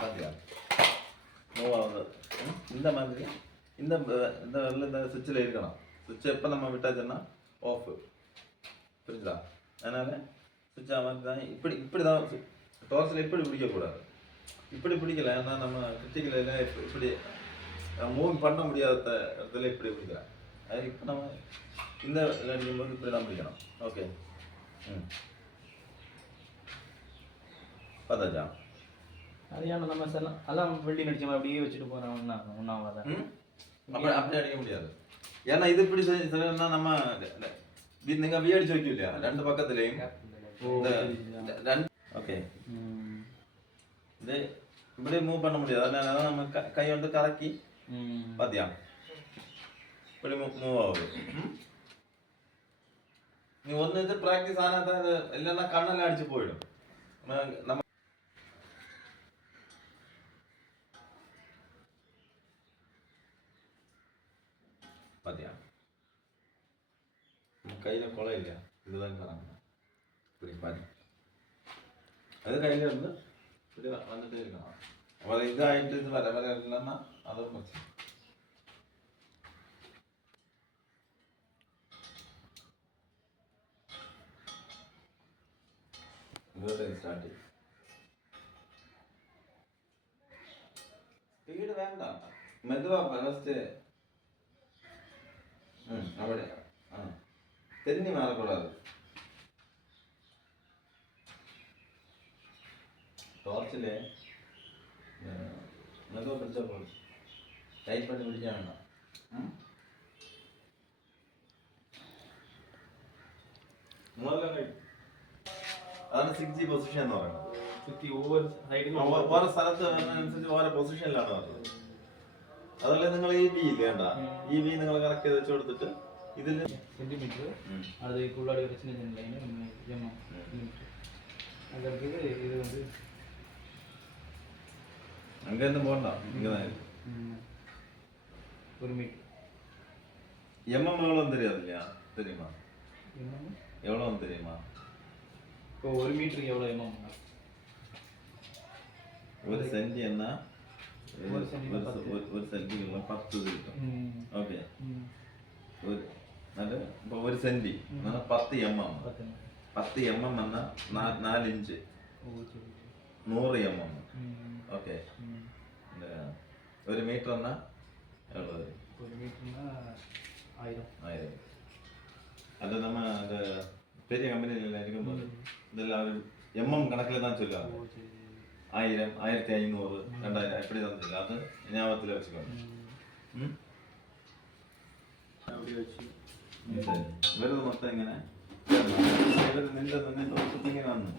பார்த்தியா மூவ் ஆகுது. இந்த மாதிரி இந்த இந்த இந்த சுவிட்சில் இருக்கணும். சுவிட்ச் எப்போ நம்ம விட்டாச்சுன்னா ஆஃப், புரிஞ்சுதா? அதனால் சுவிட்ச் மாதிரி தான் இப்படி தான் டோர்ச்சில் இப்படி பிடிக்கக்கூடாது. இப்படி பிடிக்கல, ஏன்னா நம்ம கிரிட்டிக்கலில் இப்படி மூவ் பண்ண முடியாத இடத்துல இப்படி பிடிக்கிறேன். அது இப்போ நம்ம இந்த அடிக்கும்போது இப்படி தான் பிடிக்கணும். ஓகே, பார்த்தாச்சா? அது ஏன்னா நம்ம எல்லாம் வெள்ளி நடிச்சோம் அப்படியே வச்சுட்டு போகிறோம். ஒன்றாவது அப்படி அடிக்க முடியாது. ஏன்னா இது இப்படி செய்யணும்னா நம்ம நீங்கள் வியடிச்சு வைக்கும் இல்லையா ரெண்டு பக்கத்துலேயும். ஓகே, இது இப்படி மூவ் பண்ண முடியாது. அதனால நம்ம கை வந்து கறக்கி பார்த்தியா இப்படி மூவ் ஆகுது. நீ ஒன்று இது ப்ராக்டிஸ் ஆனால் தான் இது, இல்லைன்னா கண்ணெல்லாம் அடிச்சு போயிடும். நம்ம பார்த்தியா கையில் கொலை இல்லையா, இதுதான் தராங்க. இப்படி பாரு, அது கையில் இருந்து இப்படி வந்துட்டே இருக்கணும். வர இதாகிட்டு இது வர வர இல்லைன்னா அதுவும் பிரச்சனை. ஸ்டார்டிங் ஸ்பீடு வேண்டாம், மெதுவாக ஃபஸ்ட்டு. அப்படி தெரிஞ்சு மாறக்கூடாது. டார்ச்சில் மெதுவாக பிடிச்சா போதும், டைட் பண்ணி பிடிச்சா வேண்டாம். അതാണ് 6G പൊസിഷൻ എന്ന് പറയുന്നത്. ഓരോ സ്ഥലത്ത് അനുസരിച്ച് ഓരോ പൊസിഷനിലാണ് പറയുന്നത്. അതല്ല നിങ്ങൾ ഈ ബി വേണ്ട, ഈ ബി നിങ്ങൾ കറക്റ്റ് ചെയ്ത് വെച്ച് കൊടുത്തിട്ട് ഇതിൽ സെന്റിമീറ്റർ அதுக்குள்ளாடி ஒரு சின்ன சின்ன லைன் எம்எம் அதற்கு இது வந்து அங்க இருந்து போறா இங்க தான் ஒரு மீட்டர். எம்எம் எவ்வளவு தெரியாது இல்லையா? தெரியுமா எவ்வளவு தெரியுமா? இப்போ ஒரு மீட்டருக்கு எவ்வளவு எம்எம்? ஒரு சென்டி என்ன ஒரு സെന്റിക്കുള്ള 10 കിട്ടും. ഓക്കെ, അത് ഇപ്പോൾ ഒരു സെന്റി 10 mm. 10 mm എന്നാൽ 4 ഇഞ്ച് 100 mm. ഓക്കെ, ഒരു മീറ്റർ എന്നാൽ എவ்வளவு? ഒരു മീറ്ററിന് 1000. അത് நம்ம அந்த பெரிய கம்பெனியில் இருக்கும்போது இதெல்லாம் ஒரு mm கணக்கில் தான் சொல்லுவாங்க. 1000, 1500, 2000 எப்படி தந்தது அது ஞாபகத்தில் வச்சுக்கோங்க. വെറുതെ മൊത്തം ഇങ്ങനെ ഇങ്ങനെ വന്നു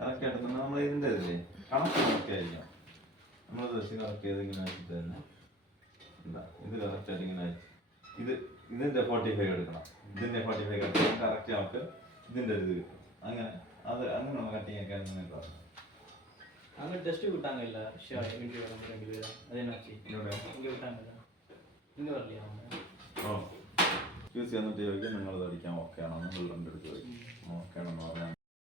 കറക്റ്റ് ആയിട്ട് തന്നെ നമ്മൾ ഇതിൻ്റെ ഇതില്ലേ കണക്ക് കറക്റ്റ് ആയിരിക്കാം. നമ്മൾ ഡ്രസ്സ് കറക്റ്റ് ചെയ്ത് ഇങ്ങനെ വെച്ചിട്ട് തന്നെ എന്താ ഇത് കറക്റ്റ് ആയിട്ട് ഇങ്ങനെ വെച്ച് ഇത് ഇതിൻ്റെ 45 എടുക്കണം, ഇതിൻ്റെ 45 എടുക്കണം. കറക്റ്റ് നമുക്ക് ഇതിൻ്റെ ഇത് കിട്ടും. അങ്ങനെ അത് അങ്ങനെ നമ്മൾ കട്ടിങ് ഒക്കെ അങ്ങനെ പറഞ്ഞു. அங்கே டெஸ்ட்டு விட்டாங்க இல்லை வீடியோ நம்ம 2 பேர் அது என்னாச்சு? இங்கே விட்டாங்கல்ல, இங்கே வரலையா அவங்க? യൂസ് എന്നിട്ട് ചോദിക്കും നിങ്ങളത് അടിക്കാൻ ഓക്കെ ആണോ, നിങ്ങൾ 2 എടുത്ത് ചോദിക്കും ഓക്കെ ആണെന്ന് പറഞ്ഞാൽ